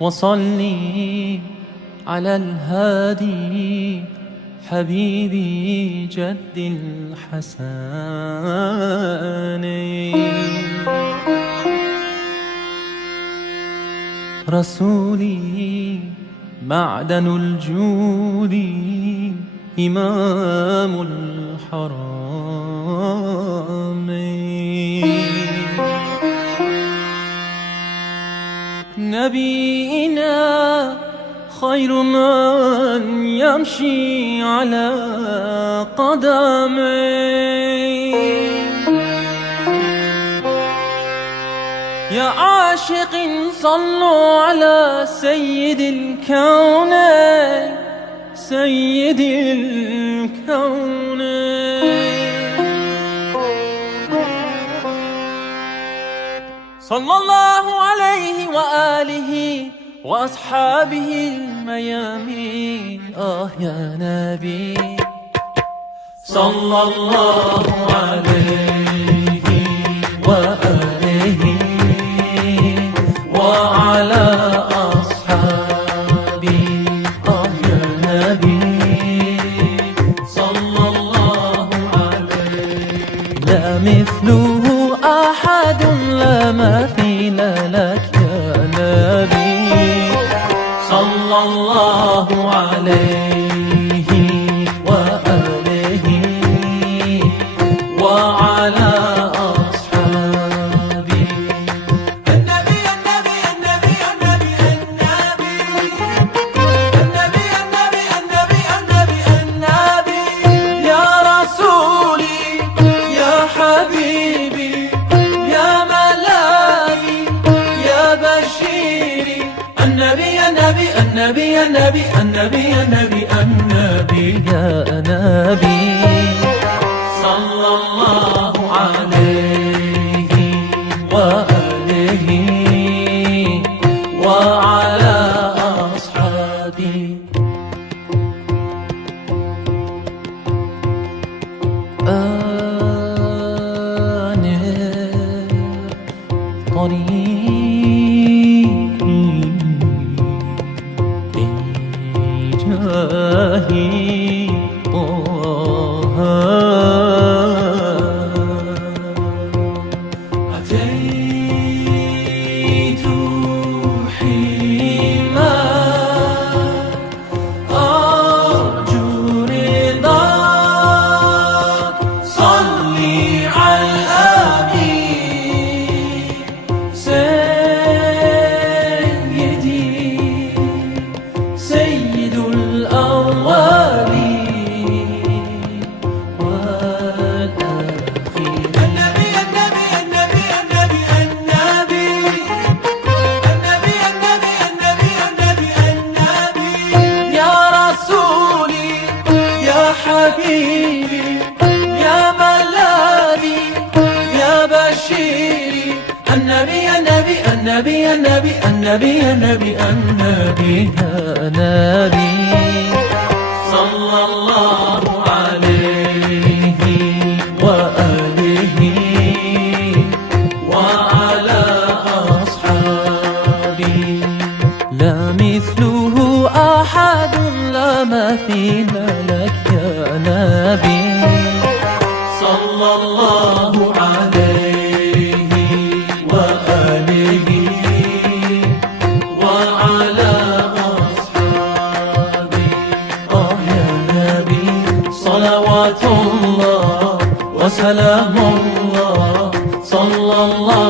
وصلي على الهادي حبيبي جد الحسنين، رسولي معدن الجود إمام الحرمين، نبينا خير من يمشي على قدميه، يا عاشق صلوا على سيد الكونين، سيد الكونين، صلى الله عليه وآله وأصحابه الميامين. يا نبي صلى الله عليه وآله وعلى أصحابه. يا نبي صلى الله عليه، لا مثله أحد لا مثيل لك يا نبي صلى الله عليه وآله وعلى أصحابه. النبي النبي النبي النبي النبي النبي النبي النبي النبي النبي، يا رسولي يا حبيبي يا ملاذي يا بشيري. النبي النبي النبي النبي النبي النبي النبي يا نبي صلى الله عليه وآله وعلى أصحابه. طريقي طه أتيت حيما أرجو رضاك، صلي على الأمين سيدي سيد الأولين والآخرين. النبي النبي النبي النبي النبي النبي النبي النبي النبي النبي، يا رسولي يا حبيبي يا ملاذي يا بشيري. النبي النبي النبي النبي النبي النبي النبي يا نبي صلى الله عليه وآله وعلى أصحابه، لا مثله أحد لا مثيل لك يا نبي صلى الله عليه وآله وعلى أصحابه. يا نبي صلوات الله وسلام الله صلى الله